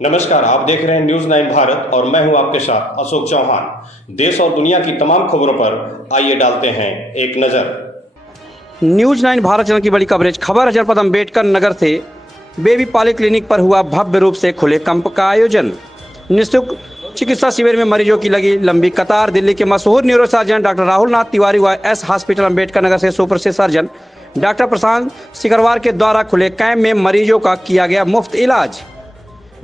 नमस्कार, आप देख रहे हैं न्यूज़ 9 भारत और मैं हूं आपके साथ अशोक चौहान। देश और दुनिया की तमाम खबरों पर आइए डालते हैं एक नज़र। न्यूज़ 9 भारत चैनल की बड़ी कवरेज। खबर है जनपद अम्बेडकर नगर से बेबी पॉली क्लिनिक पर हुआ भव्य रूप से खुले कैंप का आयोजन। निःशुल्क चिकित्सा शिविर में मरीजों की लगी लंबी कतार। दिल्ली के मशहूर न्यूरो सर्जन डॉक्टर राहुल नाथ तिवारी व एस हॉस्पिटल अम्बेडकर नगर से सुप्रसिद्ध सर्जन डॉक्टर प्रशांत सिकरवार के द्वारा खुले कैंप में मरीजों का किया गया मुफ्त इलाज।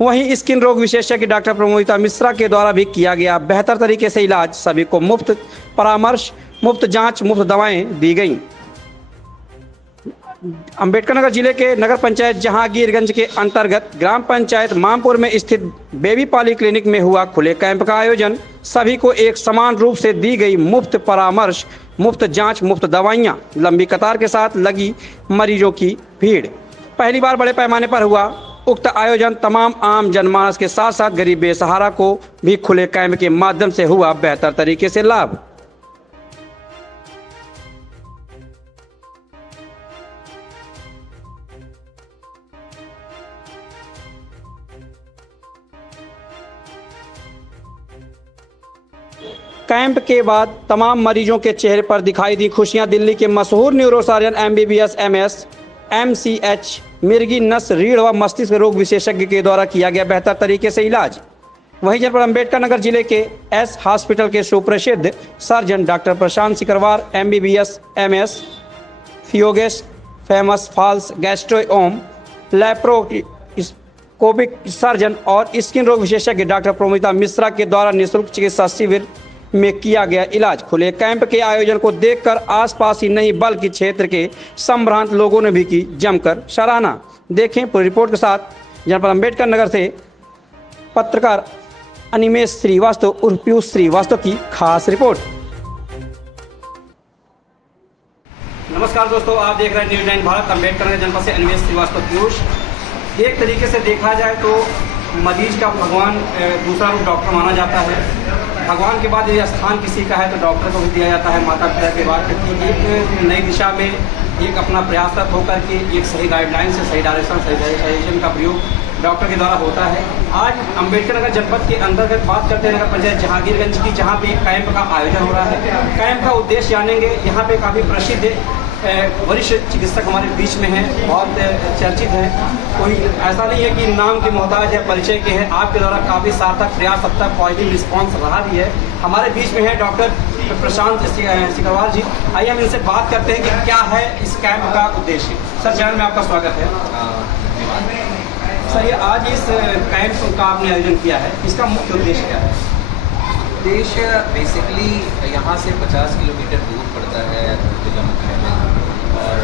वहीं स्किन रोग विशेषज्ञ डॉक्टर प्रमोदिता मिश्रा के द्वारा भी किया गया बेहतर तरीके से इलाज। सभी को मुफ्त परामर्श, मुफ्त जांच, मुफ्त दवाएं दी गईं। अम्बेडकर नगर जिले के नगर पंचायत जहांगीरगंज के अंतर्गत ग्राम पंचायत मामपुर में स्थित बेबी पॉली क्लिनिक में हुआ खुले कैंप का आयोजन। सभी को एक समान रूप से दी गई मुफ्त परामर्श, मुफ्त जांच, मुफ्त दवाइयां। लंबी कतार के साथ लगी मरीजों की भीड़। पहली बार बड़े पैमाने पर हुआ उक्त आयोजन तमाम आम जनमानस के साथ साथ गरीब बेसहारा को भी खुले कैंप के माध्यम से हुआ बेहतर तरीके से लाभ। कैंप के बाद तमाम मरीजों के चेहरे पर दिखाई दी खुशियां। दिल्ली के मशहूर न्यूरोसर्जन MBBS MS MCH मिर्गी नस रीढ़ व मस्तिष्क रोग विशेषज्ञ के द्वारा किया गया बेहतर तरीके से इलाज। वहीं जनपद अम्बेडकर नगर जिले के एस हॉस्पिटल के सुप्रसिद्ध surgeon doctor Prashant Sikarwar MBBS MS FIAGES FMAS FALS gastro laparoscopic surgeon और स्किन रोग विशेषज्ञ डॉक्टर प्रमोदिता मिश्रा के द्वारा निःशुल्क चिकित्सा शिविर में किया गया इलाज। खुले कैंप के आयोजन को देखकर आसपास ही नहीं बल्कि क्षेत्र के संभ्रांत लोगों ने भी की जमकर सराहना। देखें पूरी रिपोर्ट के साथ जनपद अम्बेडकर नगर से पत्रकार अनिमेश श्रीवास्तव उर्फ पीयूष श्रीवास्तव की खास रिपोर्ट। नमस्कार दोस्तों, आप देख रहे हैं न्यूज़ 9 भारत। अम्बेडकर नगर जनपद से अनिमेश श्रीवास्तव पीयूष। एक तरीके से देखा जाए तो मरीज का भगवान दूसरा रूप डॉक्टर माना जाता है। भगवान के बाद यदि स्थान किसी का है तो डॉक्टर को भी दिया जाता है माता पिता के बाद, क्योंकि एक नई दिशा में एक अपना प्रयासरत होकर के एक सही गाइडलाइन से सही डायरेक्शन, सही सजेशन का प्रयोग डॉक्टर के द्वारा होता है। आज अम्बेडकर नगर जनपद के अंतर्गत बात करते हैं नगर पंचायत जहांगीरगंज की, जहाँ पे कैंप का आयोजन हो रहा है। कैंप का उद्देश्य जानेंगे। यहाँ पे काफ़ी प्रसिद्ध वरिष्ठ चिकित्सक हमारे बीच में हैं, बहुत चर्चित हैं। कोई ऐसा नहीं है कि नाम के मोहताज है, परिचय के हैं। आपके द्वारा काफ़ी सार्थक प्रयास, अब तक पॉजिटिव रिस्पॉन्स रहा भी है। हमारे बीच में है डॉक्टर प्रशांत सिकरवार जी। आइए हम इनसे बात करते हैं कि क्या है इस कैंप का उद्देश्य। सर, चैनल में आपका स्वागत है। सर, ये आज इस कैंप का आपने आयोजन किया है, इसका मुख्य उद्देश्य क्या है? उद्देश्य बेसिकली यहाँ से 50 किलोमीटर दूर पड़ता है जिला मुख्यालय, और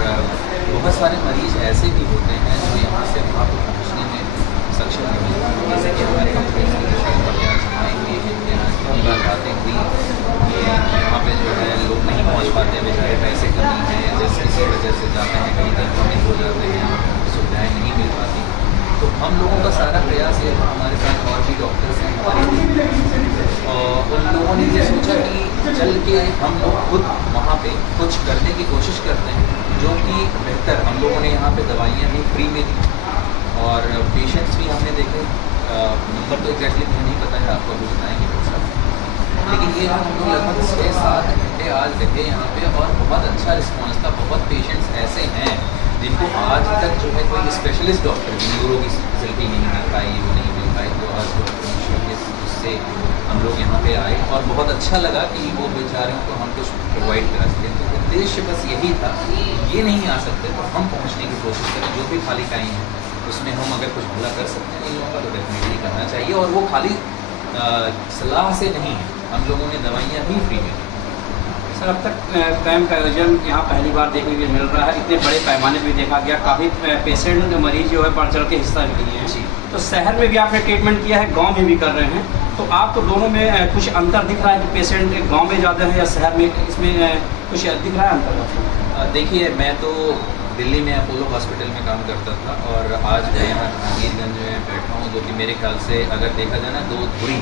बहुत सारे मरीज ऐसे भी होते हैं जो यहाँ से वहाँ पर पहुँचने में सक्षम नहीं है। जैसे कि हमारे कंपनी बातें हुई कि यहाँ पे जो है लोग नहीं पहुँच पाते हैं, बेचारे पैसे कमी है, जैसे किसी वजह से जाते हैं कहीं कहीं हो जाते हैं, सुविधाएँ नहीं मिल पाती। तो हम लोगों का सारा प्रयास ये था, हमारे साथ और भी डॉक्टर्स हैं हमारे, और उन लोगों ने ये सोचा कि चल के हम लोग खुद वहाँ पे कुछ करने की कोशिश करते हैं, जो कि बेहतर। हम लोगों ने यहाँ पे दवाइयाँ भी फ्री में दी और पेशेंट्स भी हमने देखे। नंबर तो एग्जैक्टली मुझे नहीं पता है, आपको अभी बताएंगे सब, लेकिन ये हम लोग लगभग 6-7 घंटे आज रहे यहाँ पे और बहुत अच्छा रिस्पॉन्स था। बहुत पेशेंट्स ऐसे हैं जिनको आज तक जो है कोई स्पेशलिस्ट डॉक्टर न्यूरो की फैसिलिटी नहीं मिल पाई, वो नहीं मिल पाई, तो आज उससे हम लोग यहाँ पे आए और बहुत अच्छा लगा कि वो बेचारों को हम कुछ प्रोवाइड करा सकें। तो उद्देश्य बस यही था, ये नहीं आ सकते तो हम पहुँचने की कोशिश करें, जो भी खाली टाइम है उसमें हम अगर कुछ भला कर सकते हैं इन लोगों का तो डेफिनेटली करना चाहिए। और वो खाली सलाह से नहीं है, हम लोगों ने दवाइयाँ भी फ्री में। सर, अब तक कैंप का आयोजन यहाँ पहली बार देखने को मिल रहा है, इतने बड़े पैमाने पर देखा गया। काफ़ी पेशेंट मरीज जो है बढ़ चढ़ के हिस्सा भी लिए हैं। तो शहर में भी आपने ट्रीटमेंट किया है, गांव में भी कर रहे हैं, तो आपको दोनों में कुछ अंतर दिख रहा है कि पेशेंट गांव में ज़्यादा है या शहर में, इसमें कुछ दिख रहा है अंतर? देखिए, मैं तो दिल्ली में अपोलो हॉस्पिटल में काम करता था और आज मैं यहाँ जहांगीरगंज में बैठा हूँ, जो कि मेरे ख्याल से अगर देखा जाए ना, 2 धुरी,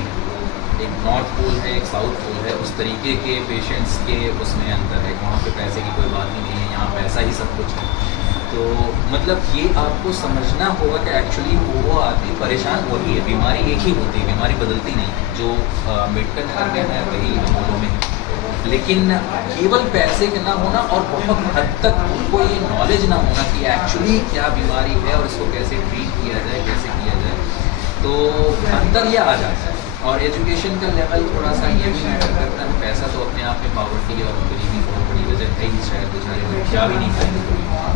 एक नॉर्थ पोल है, एक साउथ पोल है, उस तरीके के पेशेंट्स के उसमें अंतर है। वहाँ पे पैसे की कोई बात ही नहीं है, यहाँ पैसा ही सब कुछ है। तो मतलब ये आपको समझना होगा कि एक्चुअली वो आदमी परेशान वही है, बीमारी एक ही होती है, बीमारी बदलती नहीं। जो मेडिकल नगर में है वही अपोलो में है, लेकिन केवल पैसे का ना होना और बहुत हद तक उनको ये नॉलेज ना होना कि एक्चुअली क्या बीमारी है और इसको कैसे ट्रीट किया जाए, कैसे किया जाए, तो अंतर ये आ जाता है। और एजुकेशन का लेवल थोड़ा सा ये भी मैटर करता है। पैसा तो अपने आप में पॉवर्टी और गरीबी बहुत बड़ी वजह है ही, शायद बेचारे लोग क्या भी नहीं खाएंगे,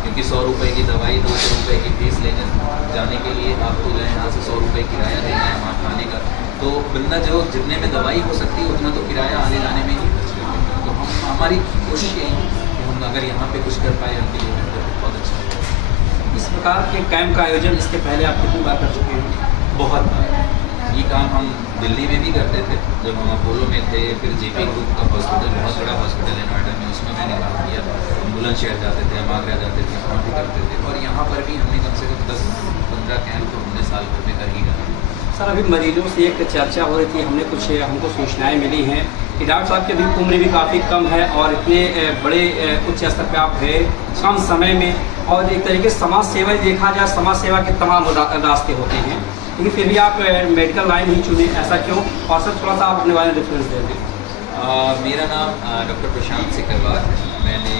क्योंकि 100 रुपये की दवाई 200 रुपये की फीस लेने जाने के लिए आपको जो है यहाँ से 100 रुपये किराया देना है वहाँ खाने का, तो बंदा जो जितने में दवाई हो सकती है उतना तो किराया आने जाने में ही खर्च करते हैं। तो हमारी कोशिश यही है कि हम अगर यहाँ पे कुछ कर पाए उनके लिए तो बहुत अच्छा है। इस प्रकार के कैंप का आयोजन इसके पहले आप कितनी बार कर चुके हैं? बहुत बार। ये काम हम दिल्ली में भी करते थे जब हम अपोलो में थे, फिर जेपी ग्रुप का हॉस्पिटल, बहुत बड़ा हॉस्पिटल है नोएडा में, उसमें मैंने काम किया। बुलंदशहर जाते थे, हम आगरा जाते थे, वहाँ भी करते थे, और यहाँ पर भी हमने कम से कम 10-15 कैंप तो हमने साल भर में कर ही डाला। सर, अभी मरीजों से एक चर्चा हो रही थी, हमको सूचनाएं मिली हैं कि डॉक्टर साहब की अभी उम्र भी काफ़ी कम है और इतने बड़े उच्च स्तर पर आप है कम समय में, और एक तरीके से समाज सेवा ही देखा जाए, समाज सेवा के तमाम रास्ते होते हैं, लेकिन फिर भी आप मेडिकल लाइन ही चुने, ऐसा क्यों? और सर थोड़ा सा आप अपने बारे में डिफरेंस दे दें। मेरा नाम डॉक्टर प्रशांत सिकरवार है। मैंने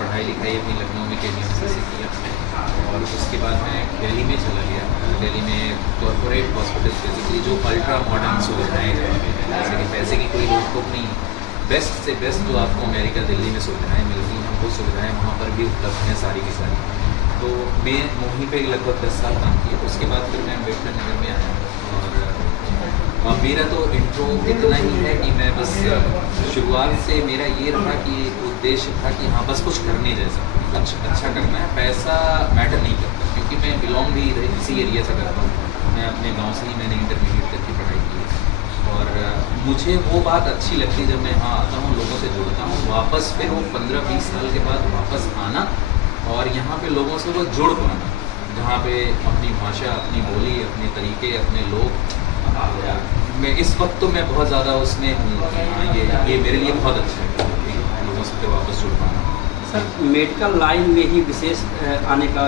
पढ़ाई लिखाई अपनी लखनऊ में KDMC से किया, और उसके बाद मैं दिल्ली में चला गया। दिल्ली में कॉरपोरेट हॉस्पिटल बेसिकली जो अल्ट्रा मॉडर्न सुविधाएँ हैं, जैसे कि पैसे की कोई रोक टोक नहीं है, बेस्ट से बेस्ट जो आपको अमेरिका दिल्ली में सुविधाएँ मिलती हैं वो सुविधाएँ वहाँ पर भी उपलब्ध हैं सारी की सारी। तो मैं वहीं पे लगभग 10 साल काम किया। उसके बाद फिर मैं अम्बेडकर नगर में आया, और मेरा तो इंट्रो इतना ही है कि मैं बस शुरुआत से मेरा ये रहा कि उद्देश्य था कि हाँ बस कुछ करने जैसा, कुछ अच्छा करना है, पैसा मैटर नहीं करता, क्योंकि मैं बिलोंग भी इसी एरिया से करता हूँ। मैं अपने गांव से ही मैंने इंटरमीडिएट तक की पढ़ाई की है, और मुझे वो बात अच्छी लगती है जब मैं यहाँ आता हूँ, लोगों से जुड़ता हूँ, वापस फिर वो 15-20 साल के बाद वापस आना और यहाँ पे लोगों से वो जुड़ पाना, जहाँ पे अपनी भाषा, अपनी बोली, अपने तरीके, अपने लोग, मैं इस वक्त तो मैं बहुत ज़्यादा उसमें हूँ। ये मेरे लिए बहुत अच्छा है कि लोगों से फिर वापस जुड़ पाना। सर, मेडिकल लाइन में ही विशेष आने का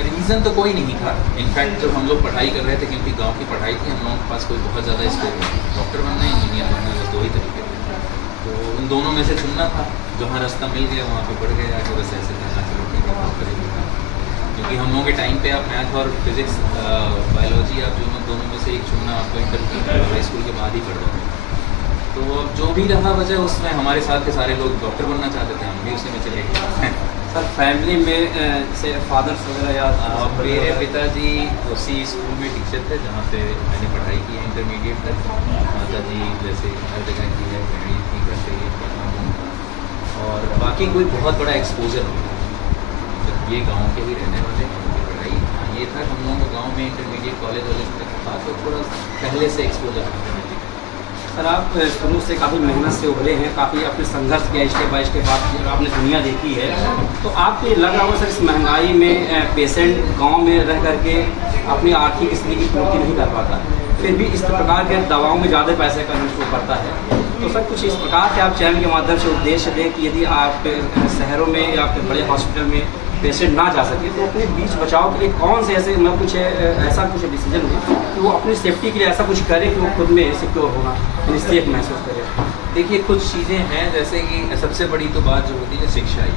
रीज़न तो कोई नहीं था। इनफैक्ट जब हम लोग पढ़ाई कर रहे थे, क्योंकि गांव की पढ़ाई थी, हम लोगों के पास कोई बहुत ज़्यादा स्कोप नहीं, डॉक्टर बनना, इंजीनियर बनना, बस 2 ही तरीके थे। तो उन दोनों में से चुनना था, जहाँ रास्ता मिल गया वहाँ पे बढ़ गए आगे, बस ऐसे करना चलो ठीक है करेंगे। क्योंकि हम लोगों के टाइम पे आप मैथ और फिज़िक्स, बायोलॉजी, आप दोनों में से एक चुनना आपको इंटर हाई स्कूल के बाद ही पड़ जाता है। तो जो भी रहा वजह, उसमें हमारे साथ के सारे लोग डॉक्टर बनना चाहते थे, हम भी उसी में चले गए। सर, फैमिली में से फादर्स वगैरह या मेरे पिताजी उसी स्कूल में टीचर थे जहाँ पे मैंने पढ़ाई की है इंटरमीडिएट तक। माता जी जैसे हर जगह की है, मेरी थी करते ही, और बाकी कोई बहुत बड़ा एक्सपोजर नहीं। जब ये गांव के ही रहने वाले हैं, उनकी पढ़ाई ये था, हम लोगों को गाँव में इंटरमीडिएट कॉलेज तक था, तो थोड़ा पहले से एक्सपोजर होता है। सर, आप शुरू से काफ़ी मेहनत से उभरे हैं, काफ़ी अपने संघर्ष किया, स्टेप बाय स्टेप आपने दुनिया देखी है, तो आपको ये लग रहा होगा सर इस महंगाई में पेशेंट गांव में रह करके अपनी आर्थिक स्थिति की पूर्ति नहीं कर पाता, फिर भी इस प्रकार के दवाओं में ज़्यादा पैसे का यूज करता है, तो सर कुछ इस प्रकार के आप चैनल के माध्यम से उद्देश्य दें कि यदि आप शहरों में या फिर बड़े हॉस्पिटल में पेशेंट ना जा सके तो अपने बीच बचाव के लिए कौन से ऐसे कुछ ऐसा कुछ डिसीजन हो कि वो अपनी सेफ्टी के लिए ऐसा कुछ करे कि वो खुद में सिक्योर होना, सेफ महसूस करे। देखिए, कुछ चीज़ें हैं, जैसे कि सबसे बड़ी तो बात जो होती है शिक्षा ही।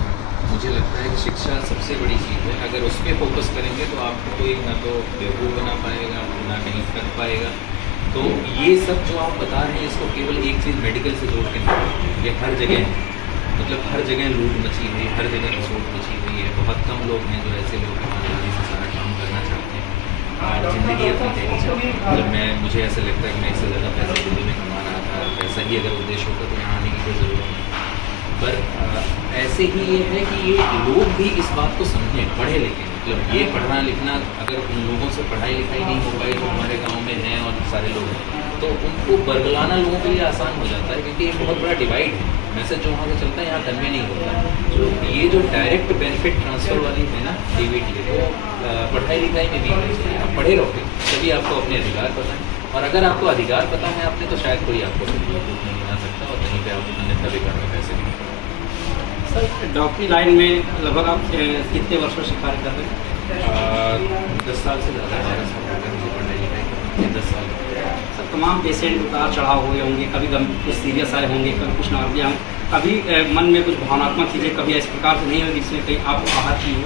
मुझे लगता है कि शिक्षा सबसे बड़ी चीज़ है। अगर उस पर फोकस करेंगे तो आपको कोई ना तो बेवकूफ़ बना पाएगा, ना कहीं तक पाएगा। तो ये सब जो आप बता रहे हैं, इसको केवल एक चीज़ मेडिकल से जोड़ के नहीं, ये हर जगह है। मतलब हर जगह लूट मची हुई, हर जगह रिसोर्ट मची हुई है। बहुत कम लोग हैं जो ऐसे लोग ईमानदारी से सारा काम करना चाहते हैं और ज़िंदगी अपनी देनी चाहते हैं। मतलब मुझे ऐसा लगता है कि मैं इससे ज़्यादा पैसा दिल्ली में कमाना था, वैसा ही अगर उद्देश्य होता तो यहाँ आने की कोई ज़रूरत नहीं। पर ऐसे ही ये है कि ये लोग भी इस बात को समझें, पढ़े लिखें। मतलब ये पढ़ना लिखना, अगर उन लोगों से पढ़ाई लिखाई नहीं हो पाई जो हमारे गाँव में हैं और सारे लोग हैं, तो उनको बरगलाना लोगों के लिए आसान हो जाता है, क्योंकि एक बहुत बड़ा डिवाइड है। मैसेज जो वहाँ से चलता है यहाँ कन्वे नहीं होता। तो ये जो डायरेक्ट बेनिफिट ट्रांसफ़र वाली है ना DBT, वो पढ़ाई लिखाई में भी होनी चाहिए। आप पढ़े रहोगे तभी आपको अपने अधिकार पता है, और अगर आपको अधिकार पता है आपने, तो शायद कोई आपको नहीं बना सकता और कहीं पर आप अन्यथा बेकार में पैसे नहीं। सर डॉक्टरी लाइन में लगभग आप कितने वर्षों से कार्य कर रहे हैं? 10 साल से ज़्यादा 12 साल हो गए मुझे पढ़ाई लिखाई 10 साल। सर तमाम पेशेंट उतार चढ़ाव हुए होंगे, कभी कुछ सीरियस आए होंगे, कभी कुछ नॉर्मल, कभी मन में कुछ भावनात्मक चीज़ें कभी इस प्रकार से नहीं होगी जिसमें कहीं आपको आहत की हो?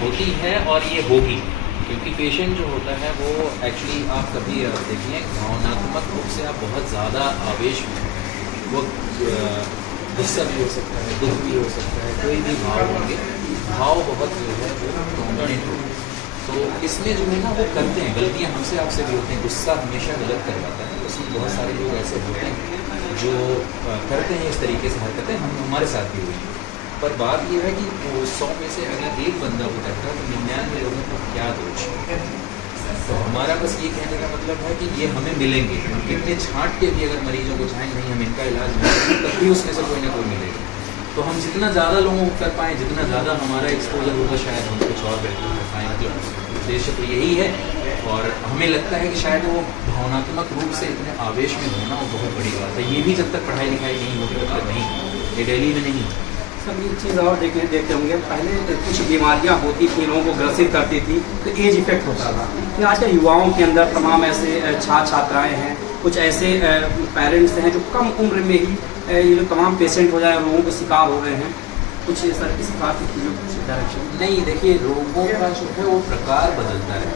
होती है और ये होगी, क्योंकि पेशेंट जो होता है वो एक्चुअली आप कभी देखिए भावनात्मक रूप से आप बहुत ज़्यादा आवेश में वो गुस्सा भी हो सकता है, दुख भी हो सकता है, कोई भी भाव होंगे, भाव बहुत जो है वो डोमिनेट हो। तो इसमें जो है ना वो करते हैं गलतियाँ, हमसे आपसे भी होते हैं, गुस्सा हमेशा गलत करवाता है। उसमें बहुत सारे लोग ऐसे होते हैं जो करते हैं इस तरीके से हरकतें, हमारे साथ भी हुई। पर बात यह है कि वो 100 में से अगर एक बंदा वो करता है तो 99 लोगों को क्या दोष है। तो हमारा बस ये कहने का मतलब है कि ये हमें मिलेंगे, हम कितने छांट के भी अगर मरीजों को चाहें नहीं हम इनका इलाज नहीं करेंगे तब भी उसमें से कोई ना कोई मिलेगा। तो हम जितना ज़्यादा लोगों को कर पाएँ, जितना ज़्यादा हमारा एक्सपोजर होगा, शायद हम कुछ और बेहतर कर पाएँ। मतलब उद्देश्य तो यही है। और हमें लगता है कि शायद वो भावनात्मक रूप से इतने आवेश में होना वो बहुत बड़ी बात है। ये भी जब तक पढ़ाई लिखाई नहीं होगी तब तक नहीं, ये डेली में नहीं। सब ये चीज़ और देखते होंगे, पहले कुछ बीमारियां होती थी, लोगों को ग्रसित करती थी तो एज इफेक्ट होता था, लेकिन आजकल युवाओं के अंदर तमाम ऐसे छात्राएं हैं, कुछ ऐसे पेरेंट्स हैं जो कम उम्र में ही ये तमाम पेशेंट हो जाए, लोगों के शिकार हो रहे हैं। कुछ सर इस प्रकार की चीज़ों कुछ डायरेक्शन नहीं, देखिए रोगों का जो है वो प्रकार बदलता है।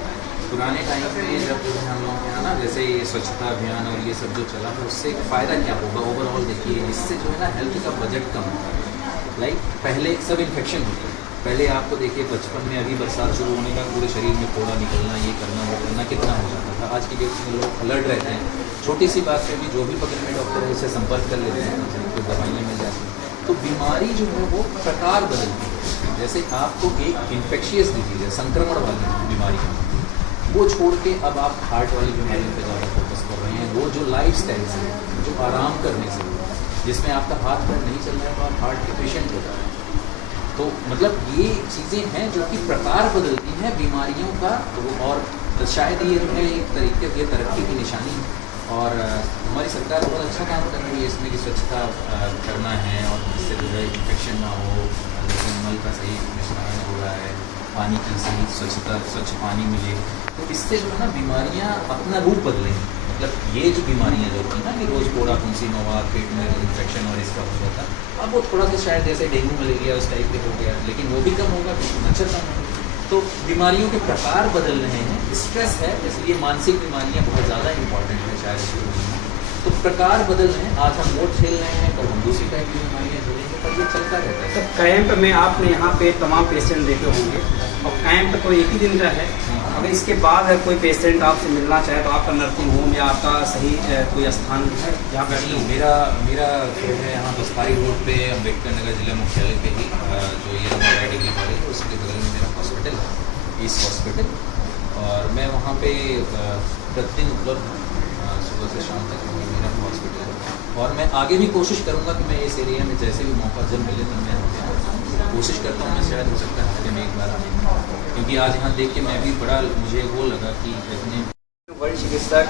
पुराने टाइम में जब जो है हम लोग के यहाँ ना जैसे ये स्वच्छता अभियान और ये सब जो चला है उससे फ़ायदा क्या होगा ओवरऑल, देखिए इससे जो है ना हेल्थ का बजट कम होता है। लाइक पहले सब इन्फेक्शन होता है, पहले आपको देखिए बचपन में अभी बरसात शुरू होने का पूरे शरीर में फोड़ा निकलना, ये करना वो करना कितना हो जाता था। आज की डेट में लोग अलर्ट रहते हैं, छोटी सी बात पे भी जो भी पकड़ में डॉक्टर है उससे संपर्क कर लेते हैं, तो दवाइयाँ मिल जाती हैं। तो बीमारी जो है वो प्रकार बदलती है। जैसे आपको एक इन्फेक्शियस डिजीज है, संक्रमण वाली बीमारी है, वो छोड़ के अब आप हार्ट वाली बीमारी पर ज़्यादा फोकस कर रहे हैं। वो जो लाइफ स्टाइल से, जो आराम करने से, जिसमें आपका हाथ पैर नहीं चल रहा है तो आप हार्ट के पेशेंट हो रहे हैं। तो मतलब ये चीज़ें हैं जो कि प्रकार बदलती हैं बीमारियों का। और शायद ये जो है एक तरीके की तरक्की की निशानी है। और हमारी सरकार बहुत अच्छा काम कर रही है इसमें कि स्वच्छता करना है और जिससे जो है इन्फेक्शन ना हो, जैसे नल का सही निष्पादन हो रहा है, पानी की सही स्वच्छता, स्वच्छ पानी मिले, तो इससे जो है ना बीमारियाँ अपना रूप बदलेंगी। मतलब ये जो बीमारियाँ जो होती हैं ना कि रोज़ कोड़ा, फुंसी, नोवा, पेट में इन्फेक्शन और इसका हो जाता, अब वो थोड़ा सा शायद जैसे डेंगू मलेरिया उस टाइप के हो गया, लेकिन वो भी कम होगा क्योंकि मच्छर कम होगा। तो बीमारियों के प्रकार बदल रहे हैं, स्ट्रेस है, इसलिए मानसिक बीमारियां बहुत ज़्यादा इंपॉर्टेंट है शायद। तो प्रकार बदल रहे हैं, आज हम वोट खेल रहे हैं, कल हम दूसरी टाइप की बीमारियाँ झेलेंगे, पर ये चलता रहता है। तो कैंप में आपने यहाँ पे तमाम पेशेंट देखे होंगे और कैंप तो एक ही दिन का है, अगर इसके बाद है कोई पेशेंट आपसे मिलना चाहे तो आपका नर्सिंग होम या आपका सही कोई स्थान है जहाँ पर? मेरा जो है यहाँ बसपारी रोड पे अम्बेडकर नगर जिला मुख्यालय पे ही जो ये हमारा डिग्री कॉलेज है उसके बगल में मेरा हॉस्पिटल है, ईस्ट हॉस्पिटल, और मैं वहाँ पे प्रतिदिन उपलब्ध हूँ, सुबह से शाम तक मेरा हॉस्पिटल है। और मैं आगे भी कोशिश करूँगा कि मैं इस एरिया में जैसे भी मौका जब मिले तो मैं कोशिश करता हूँ। मैं शायद हो सकता है हफ्ते में एक बार आने, क्योंकि आज यहाँ देख के मैं भी बड़ा मुझे वो लगा कि इतने बड़े चिकित्सक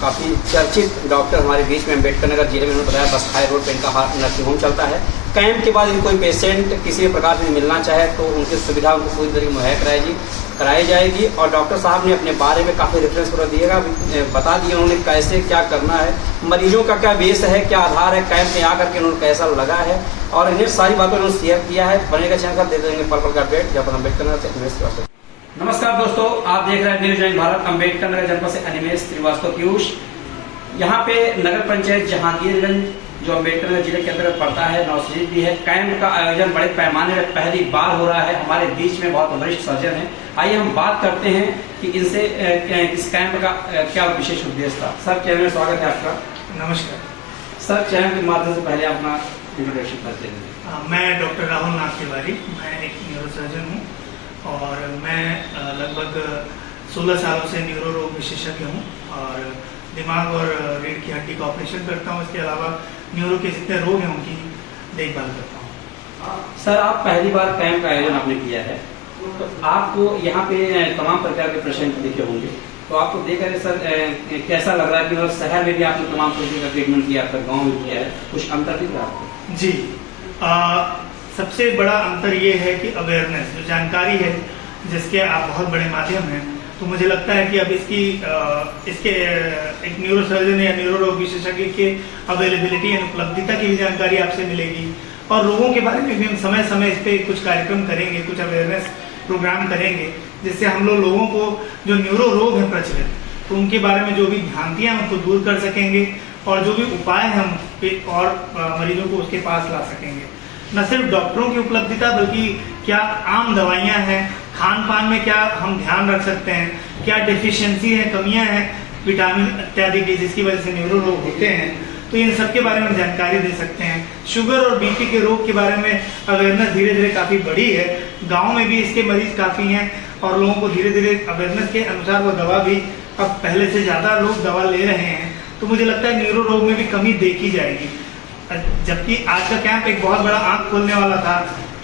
काफ़ी चर्चित डॉक्टर हमारे बीच में अम्बेडकर नगर जिले में उन्होंने बताया बसखाई रोड पर इनका नर्सिंग होम चलता है। कैंप के बाद यदि कोई पेशेंट किसी प्रकार से मिलना चाहे तो उनकी सुविधा उनको पूरी तरीके मुहैया कराई जाएगी। और डॉक्टर साहब ने अपने बारे में काफ़ी रेफरेंस पूरा दिएगा, बता दिया उन्होंने कैसे क्या करना है, मरीजों का क्या बेस है, क्या आधार है, कैंप में आकर के उन्होंने कैसा लगा है, और इन्हें सारी बातों उन्होंने शेयर किया है। बनेगा चैनल दे देंगे पल पल का अपडेट। जब अम्बेडकर नगर से अनिमेश श्रीवास्तव। नमस्कार दोस्तों, आप देख रहे हैं न्यूज 9 भारत। अम्बेडकर नगर जनपद से अनिमेश श्रीवास्तव पीयूष। यहाँ पे नगर पंचायत जहांगीरगंज जो अम्बेडकर नगर जिले के अंतर्गत पड़ता है, नौशरीफ भी है। कैंप का आयोजन बड़े पैमाने पर पहली बार हो रहा है। हमारे बीच में बहुत वरिष्ठ सर्जन हैं, आइए हम बात करते हैं कि इनसे इस कैंप का क्या विशेष उद्देश्य था। सर चैनल में स्वागत है आपका। नमस्कार सर, चैनल के माध्यम से पहले अपना इंट्रोडक्शन करते हैं। मैं डॉक्टर राहुल नाथ तिवारी, मैं एक न्यूरोसर्जन हूँ और मैं लगभग 16 सालों से न्यूरो रोग विशेषज्ञ हूँ और दिमाग और रीढ़ की हड्डी का ऑपरेशन करता हूँ। इसके अलावा न्यूरो के जितने रोग हैं उनकी देखभाल करता हूँ। सर, आप पहली बार कैंप का आयोजन आपने किया है, तो आपको यहाँ पे तमाम प्रकार के पेशेंट देखे होंगे, तो आपको देखकर सर कैसा लग रहा है कि मतलब शहर में भी आपने तमाम तरीके का ट्रीटमेंट किया, आपका गाँव में किया है, कुछ अंतर दिख रहा है आपको? जी, सबसे बड़ा अंतर ये है कि अवेयरनेस, जो जानकारी है जिसके आप बहुत बड़े माध्यम हैं, तो मुझे लगता है कि अब इसके एक न्यूरोसर्जन या न्यूरोरोग विशेषज्ञ के अवेलेबिलिटी एंड उपलब्धता की भी जानकारी आपसे मिलेगी। और रोगों के बारे में भी हम समय समय इस पर कुछ कार्यक्रम करेंगे, कुछ अवेयरनेस प्रोग्राम करेंगे, जिससे हम लोगों को जो न्यूरो रोग है प्रचलित, तो उनके बारे में जो भी भ्रांतियाँ उनको दूर कर सकेंगे और जो भी उपाय हम और मरीजों को उसके पास ला सकेंगे। न सिर्फ डॉक्टरों की उपलब्धता, बल्कि क्या आम दवाइयाँ हैं, खान पान में क्या हम ध्यान रख सकते हैं, क्या डिफिशियंसी है, कमियाँ हैं विटामिन इत्यादि की, जिसकी वजह से न्यूरो रोग होते हैं, तो इन सब के बारे में जानकारी दे सकते हैं। शुगर और बीपी के रोग के बारे में अवेयरनेस धीरे धीरे काफ़ी बढ़ी है, गाँव में भी इसके मरीज काफ़ी हैं और लोगों को धीरे धीरे अवेयरनेस के अनुसार वो दवा भी अब पहले से ज़्यादा लोग दवा ले रहे हैं। तो मुझे लगता है न्यूरो रोग में भी कमी देखी जाएगी। जबकि आज का कैंप एक बहुत बड़ा आंख खोलने वाला था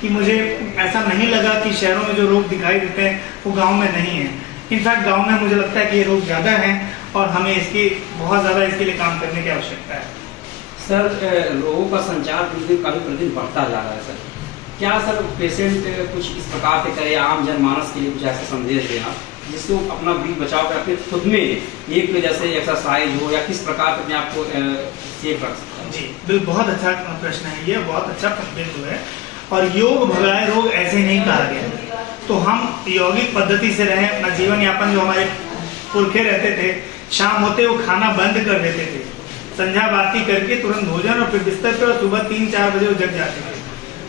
कि मुझे ऐसा नहीं लगा कि शहरों में जो रोग दिखाई देते हैं वो गांव में नहीं है। इनफैक्ट गांव में मुझे लगता है कि ये रोग ज़्यादा हैं और हमें इसकी बहुत ज़्यादा इसके लिए काम करने की आवश्यकता है। सर, रोगों का संचार प्रतिदिन प्रतिदिन बढ़ता जा रहा है सर, क्या सर पेशेंट कुछ इस प्रकार से करे, आम जनमानस के लिए कुछ ऐसा संदेश देना जिससे वो अपना बीच बचाव कर अपने खुद में एक जैसे एक्सरसाइज हो या किस प्रकार से अपने आप को सेफ रख सकते हैं? जी बिल्कुल, बहुत अच्छा प्रश्न है ये, बहुत अच्छा बिंदु है। और योग भगाए रोग ऐसे नहीं कहा गया, तो हम यौगिक पद्धति से रहें, अपना जीवन यापन जो हमारे पुरखे रहते थे, शाम होते वो खाना बंद कर देते थे, संध्या बाती करके तुरंत भोजन और फिर बिस्तर पर, सुबह 3-4 बजे वो जग जाते थे।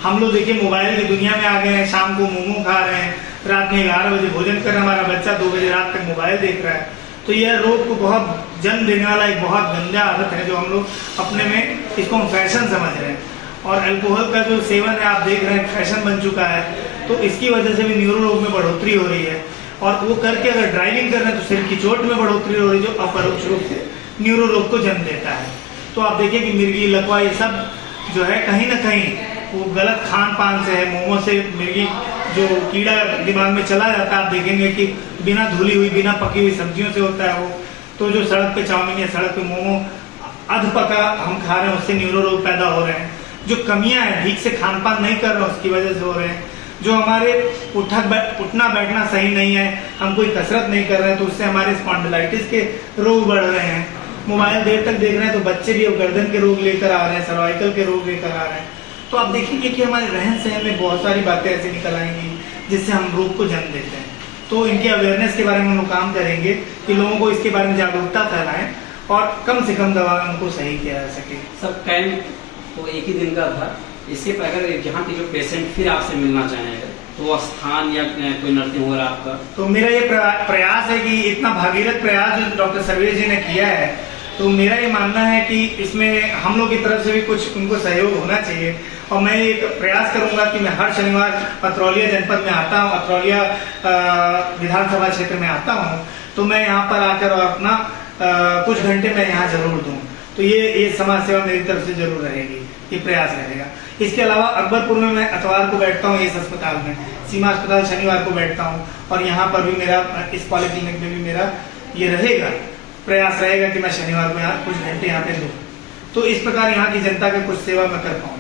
हम लोग देखिए मोबाइल की दुनिया में आ गए हैं, शाम को मोमो खा रहे हैं, रात में 11 बजे भोजन कर रहे हैं, हमारा बच्चा 2 बजे रात तक मोबाइल देख रहा है। तो यह रोग को बहुत जन्म देने वाला एक बहुत गंदा आदत है, जो हम लोग अपने में इसको हम फैशन समझ रहे हैं। और अल्कोहल का जो सेवन है आप देख रहे हैं फैशन बन चुका है, तो इसकी वजह से भी न्यूरो रोग में बढ़ोतरी हो रही है। और वो करके अगर ड्राइविंग कर रहे हैं तो सिर की चोट में बढ़ोतरी हो रही है, जो अपरोक्ष रूप से न्यूरो रोग को जन्म देता है। तो आप देखिए कि मिर्गी, लकवा, ये सब जो है कहीं ना कहीं वो गलत खान पान से है। मोमो से मिर्गी जो कीड़ा दिमाग में चला जाता है, आप देखेंगे कि बिना धुली हुई, बिना पकी हुई सब्जियों से होता है वो। तो जो सड़क पे चाउमीन या सड़क पे मोमो अध पका हम खा रहे हैं, उससे न्यूरो रोग पैदा हो रहे हैं। जो कमियां हैं, ठीक से खान पान नहीं कर रहे हैं, उसकी वजह से हो रहे हैं। जो हमारे उठना बैठना सही नहीं है, हम कोई कसरत नहीं कर रहे हैं, तो उससे हमारे स्पॉन्डिलाइटिस के रोग बढ़ रहे हैं। मोबाइल देर तक देख रहे हैं तो बच्चे भी अब गर्दन के रोग लेकर आ रहे हैं, सर्वाइकल के रोग लेकर आ रहे हैं। तो आप देखेंगे कि हमारे रहन सहन में बहुत सारी बातें ऐसी निकल आएंगी जिससे हम रोग को जन्म देते हैं। तो इनके अवेयरनेस के बारे में हम काम करेंगे कि लोगों को इसके बारे में जागरूकता फैलाएं और कम से कम दवा उनको सही किया जा सके। सब कैंप तो एक ही दिन का था, इससे अगर यहाँ के जो पेशेंट फिर आपसे मिलना चाहेंगे तो वो स्थान या कोई नर्सिंग होगा आपका? तो मेरा ये प्रयास है कि इतना भागीरथ प्रयास जो डॉक्टर सर्वेश जी ने किया है, तो मेरा ये मानना है कि इसमें हम लोग की तरफ से भी कुछ उनको सहयोग होना चाहिए। और मैं एक प्रयास करूंगा कि मैं हर शनिवार अतरौलिया जनपद में आता हूं, अतरौलिया विधानसभा क्षेत्र में आता हूं, तो मैं यहाँ पर आकर और अपना कुछ घंटे मैं यहाँ जरूर दूं। तो ये समाज सेवा मेरी तरफ से जरूर रहेगी, ये प्रयास रहेगा। इसके अलावा अकबरपुर में मैं अतवार को बैठता हूँ, इस अस्पताल में, सीमा अस्पताल शनिवार को बैठता हूँ, और यहाँ पर भी मेरा इस पॉलिक्लिनिक में भी मेरा ये रहेगा, प्रयास रहेगा कि मैं शनिवार को यहाँ कुछ घंटे यहाँ पे दूँ। तो इस प्रकार यहाँ की जनता की कुछ सेवा मैं कर पाऊंगा।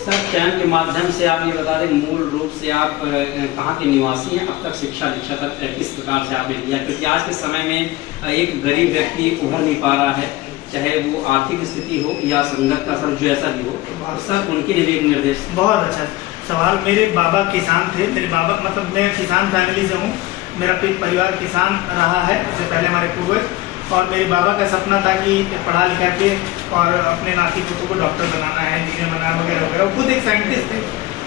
सर, चैनल के माध्यम से आप ये बता दें मूल रूप से आप कहाँ के निवासी हैं, अब तक शिक्षा दीक्षा तक किस प्रकार से आपने लिया, क्योंकि आज के समय में एक गरीब व्यक्ति उभर नहीं पा रहा है, चाहे वो आर्थिक स्थिति हो या संगत का सर जैसा भी हो, तो सर उनके लिए एक निर्देश। बहुत अच्छा सवाल। मेरे बाबा किसान थे, मेरे बाबा मतलब मैं किसान फैमिली से हूँ, मेरा परिवार किसान रहा है इससे पहले हमारे पूर्वज, और मेरे बाबा का सपना था कि पढ़ा लिखा के और अपने नाती पुत्र को डॉक्टर बनाना है, इंजीनियर बनाना वगैरह वगैरह। वो खुद एक साइंटिस्ट थे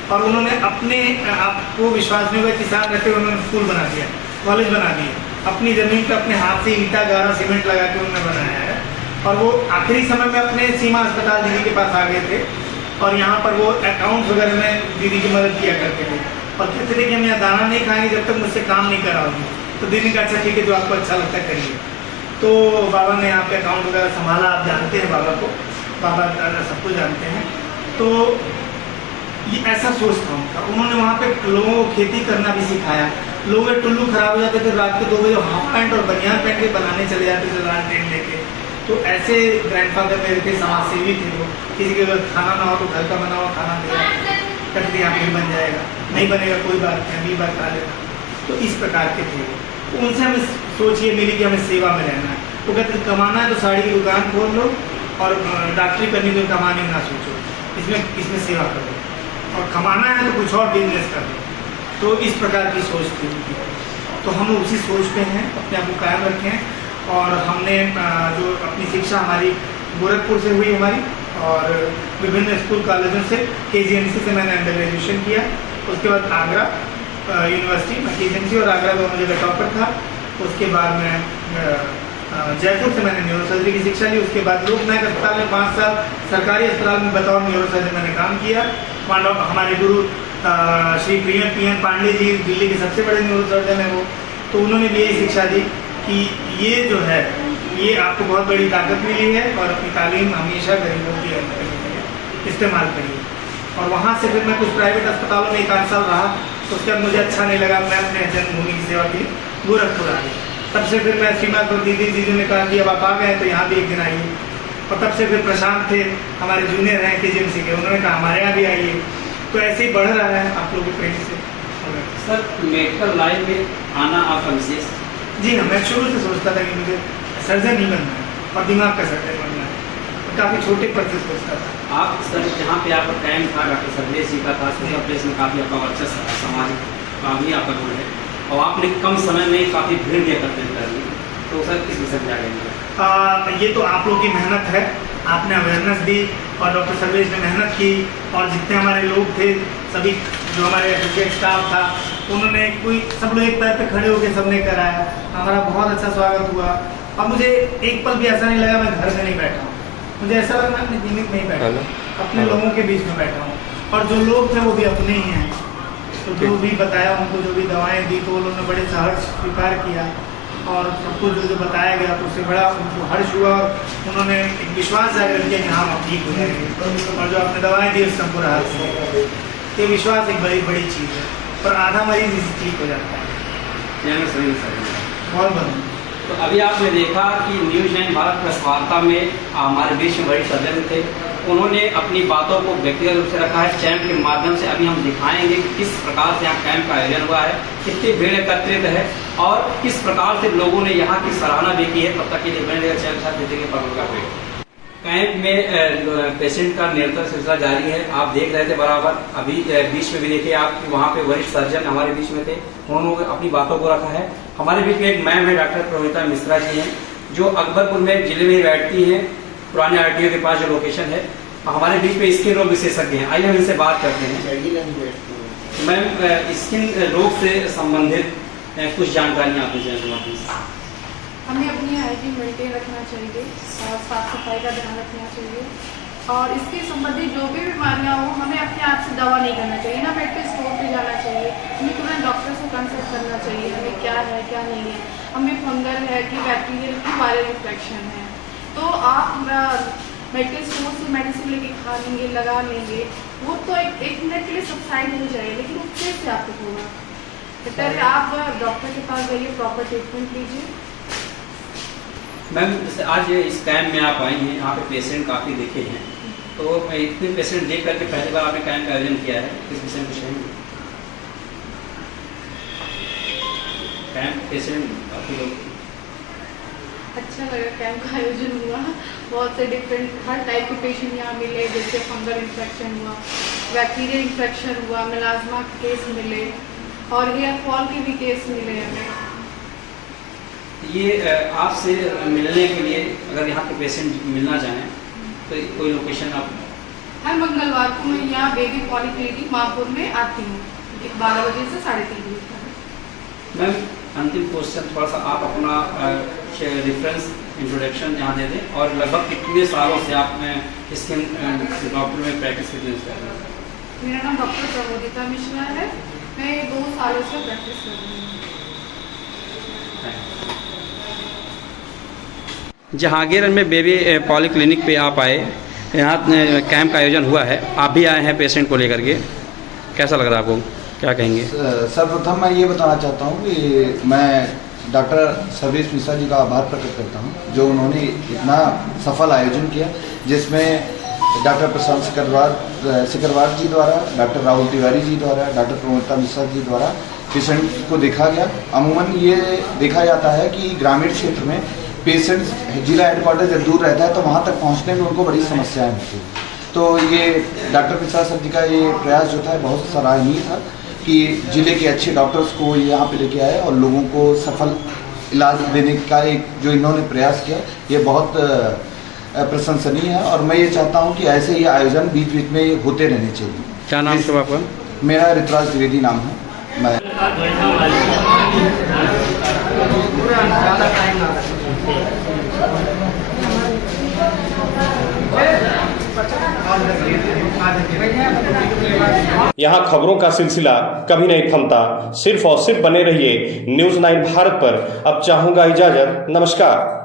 और उन्होंने अपने आपको विश्वास नहीं हुआ, किसान रहते हुए उन्होंने स्कूल बना दिया, कॉलेज बना दिए, अपनी ज़मीन पर अपने हाथ से ईंटा गारा सीमेंट लगा के उन्होंने बनाया है। और वो आखिरी समय में अपने सीमा अस्पताल दीदी के पास आ गए थे और यहाँ पर वो अकाउंट्स वगैरह में दीदी की मदद किया करते थे और कहते थे कि हम यहाँ दाना नहीं खाएंगे जब तक मुझसे काम नहीं कराओगे। तो दीदी का अच्छा ठीक है, जो आपको अच्छा लगता है करिए। तो बाबा ने यहाँ पे अकाउंट वगैरह संभाला, आप जानते हैं बाबा को, बाबा सबको जानते हैं। तो ये ऐसा सोच था उनका, उन्होंने वहाँ पे लोगों को खेती करना भी सिखाया। लोगों के टुल्लू खराब हो जाते थे, रात के 2 बजे हाफ पैंट और बनियान पहन के बनाने चले जाते थे, रात ट्रेन लेके। तो ऐसे ग्रैंडफादर मेरे थे, समाज सेवी थे वो। किसी के अगर खाना ना हो तो घर का बना हुआ खाना दिया, कर दिया, फिर बन जाएगा, नहीं बनेगा कोई बात नहीं, अगली बार खा लेना। तो इस प्रकार के थे वो। तो उनसे हमें सोच ये मिली कि हमें सेवा में रहना है। वो कहते कमाना है तो साड़ी की दुकान खोल लो और डॉक्टरी करनी तो कमाने ना सोचो, इसमें सेवा करो, और कमाना है तो कुछ और बिजनेस कर लो। तो इस प्रकार की सोच थी उनकी। तो हम लोग उसी सोच पे हैं, अपने आप को कायम रखें। और हमने जो अपनी शिक्षा हमारी गोरखपुर से हुई हमारी, और विभिन्न स्कूल कॉलेजों से, KGMC से मैंने अंडर ग्रेजुएशन किया। उसके बाद आगरा यूनिवर्सिटी में KGMC और आगरा दोनों जगह टॉपर था। उसके बाद मैं जयपुर से मैंने न्यूरोसर्जरी की शिक्षा ली। उसके बाद लोकनायक अस्पताल में 5 साल सरकारी अस्पताल में बतौर न्यूरोसर्जन मैंने काम किया। हमारे गुरु श्री PM पांडे जी दिल्ली के सबसे बड़े न्यूरोसर्जन हैं वो। तो उन्होंने भी यही शिक्षा दी कि ये जो है, ये आपको बहुत बड़ी ताकत मिली है और अपनी तालीम हमेशा गरीबों की हेल्प करिए, इस्तेमाल करिए। और वहाँ से फिर मैं कुछ प्राइवेट अस्पतालों में 1-8 साल रहा। तो उसके बाद मुझे अच्छा नहीं लगा, मैं अपने जन्मभूमि की सेवा के लिए गोरखपुर आ गई। तब से फिर मैं श्रीमान को दीदी ने कहा कि अब आप आ गए तो यहाँ भी एक दिन आइए। और तब से फिर प्रशांत थे, हमारे जूनियर हैं KGMC के, उन्होंने कहा हमारे यहाँ भी आइए। तो ऐसे ही बढ़ रहा है आप लोगों के प्रेम से। सर, मेडिकल लाइन में आना आपका विशेष? जी हाँ, मैं शुरू से सोचता था कि मुझे सर्जन ही बनना है और दिमाग का सर्जन बनना है। काफ़ी छोटे पर से सोचता था। आप सर जहाँ पे आपका टाइम था डॉक्टर सर्वेश जी का था, सोशल प्लेस में काफ़ी आपका वर्चस्व है, सामाजिक काम ही आपका गुण है, और आपने कम समय में काफ़ी भीड़ दिया करते हैं। तो सर किस विषय में जाएंगे? ये तो आप लोग की मेहनत है, आपने अवेयरनेस दी और डॉक्टर सर्वेश ने मेहनत की, और जितने हमारे लोग थे सभी, जो हमारे एसोसिएट स्टाफ था, उन्होंने सब लोग एक पैर पे खड़े होकर सबने कराया। हमारा बहुत अच्छा स्वागत हुआ। अब मुझे एक पल भी ऐसा नहीं लगा मैं घर में नहीं बैठा हूँ। मुझे ऐसा लगा मैं अपनी क्लिनिक में ही बैठा हूँ, अपने लोगों के बीच में बैठा हूँ। और जो लोग थे वो भी अपने ही हैं। तो जो भी बताया उनको, जो भी दवाएं दी, तो उन्होंने बड़े सहर्ष स्वीकार किया। और सबको जो बताया गया तो उससे बड़ा उनको हर्ष हुआ, और उन्होंने एक विश्वास जागृत किया कि हाँ हम ठीक हो जाएंगे। और जो आपने दवाएं दी उससे हमको राहत मिली। ये विश्वास एक बड़ी चीज़ है, पर आधा मरीज इससे ठीक हो जाता है। बहुत बहुत। तो अभी आपने देखा कि न्यूज़ 9 भारत प्रेस वार्ता में हमारे बीच में बड़े सर्जन थे, उन्होंने अपनी बातों को व्यक्तिगत रूप से रखा है। चैम्प के माध्यम से अभी हम दिखाएंगे कि किस प्रकार से यहाँ कैंप का आयोजन हुआ है, कितनी भीड़ एकत्रित है और किस प्रकार से लोगों ने यहाँ की सराहना भी की है। तब तक के लिए बने रहेगा चैम्प साथ देखेंगे पगल का पेड़। कैंप में पेशेंट का निरंतर सिलसिला जारी है, आप देख रहे थे बराबर। अभी बीच में भी देखिए आप, वहाँ पे वरिष्ठ सर्जन हमारे बीच में थे, उन्होंने अपनी बातों को रखा है। हमारे बीच में एक मैम है, डॉक्टर प्रोहिता मिश्रा जी हैं, जो अकबरपुर में जिले में बैठती हैं, पुराने RTO के पास जो लोकेशन है। हमारे बीच में स्किन रोग विशेषज्ञ हैं, आइए हम इनसे बात करते हैं। मैम, स्किन रोग से संबंधित कुछ जानकारियाँ आप दीजिए। हमें अपनी हाइजीन मेंटेन रखना चाहिए और साफ सफाई का ध्यान रखना चाहिए, और इसके संबंधित जो भी बीमारियां हो हमें अपने आप से दवा नहीं करना चाहिए, ना मेडिकल स्टोर पे जाना चाहिए, हमें तुरंत डॉक्टर से कंसल्ट करना चाहिए हमें क्या है क्या नहीं है, हमें फंगल है कि बैक्टीरियल की वायरल इन्फेक्शन है। तो आप मेडिकल स्टोर से मेडिसिन लेके खा लेंगे, लगा लेंगे, वो तो एक मिनट के लिए सबसाइड हो जाएगा, लेकिन वो फिर से आपको होगा। बेटर आप डॉक्टर के पास जाइए, प्रॉपर ट्रीटमेंट लीजिए। मैम, जैसे आज इस कैंप में आप आई हैं, यहाँ पे पेशेंट काफ़ी दिखे हैं, तो इतने पेशेंट देख करके पहली बार आपने कैंप का आयोजन किया है, किस विषय में कुछ कहेंगे? कैंप पेशेंट काफ़ी लोग, अच्छा लगा कैंप का आयोजन हुआ। बहुत से डिफरेंट हर टाइप के पेशेंट यहाँ मिले, जैसे फंगल इन्फेक्शन हुआ, बैक्टीरियल इन्फेक्शन हुआ, मिलाज्मा के केस मिले और हेयर फॉल के भी केस मिले हमें। ये आपसे मिलने के लिए अगर यहाँ के पेशेंट मिलना चाहें तो कोई लोकेशन आप? हर मंगलवार को मैं यहाँ बेबी पॉलीक्लिनिक माहपुर में आती हूँ 12 बजे से 3:30 बजे तक। मैम, अंतिम क्वेश्चन, थोड़ा सा आप अपना रेफरेंस इंट्रोडक्शन यहाँ दे दें, और लगभग कितने सालों से आप स्किन डॉक्टर में प्रैक्टिस कर रहे हैं? मेरा नाम डॉक्टर प्रबोधिता मिश्रा है, मैं 2 सालों से प्रैक्टिस कर रही हूँ। जहांगीर में बेबी पॉलीक्लिनिक पे आप आए, यहाँ कैंप का आयोजन हुआ है, आप भी आए हैं पेशेंट को लेकर के, कैसा लग रहा है आपको, क्या कहेंगे? सर्वप्रथम मैं ये बताना चाहता हूँ कि मैं डॉक्टर सर्वेश मिश्रा जी का आभार प्रकट करता हूँ, जो उन्होंने इतना सफल आयोजन किया, जिसमें डॉक्टर प्रशांत सिकरवार जी द्वारा, डॉक्टर राहुल तिवारी जी द्वारा, डॉक्टर प्रोमिता मिश्रा जी द्वारा पेशेंट को देखा गया। अमूमन ये देखा जाता है कि ग्रामीण क्षेत्र में पेशेंट जिला हेडक्वार्टर जब दूर रहता है तो वहाँ तक पहुँचने में उनको बड़ी समस्याएं होती हैं। तो ये डॉक्टर मिश्रा सर जी का ये प्रयास जो था बहुत सराहनीय था कि जिले के अच्छे डॉक्टर्स को यहाँ पे लेके आए और लोगों को सफल इलाज देने का एक जो इन्होंने प्रयास किया, ये बहुत प्रशंसनीय है। और मैं ये चाहता हूँ कि ऐसे ही आयोजन बीच बीच में होते रहने चाहिए। क्या नाम है आपका? मेरा ऋतुराज द्विवेदी नाम है। मैं यहाँ खबरों का सिलसिला कभी नहीं थमता। सिर्फ और सिर्फ बने रहिए न्यूज़ 9 भारत पर। अब चाहूँगा इजाजत। नमस्कार।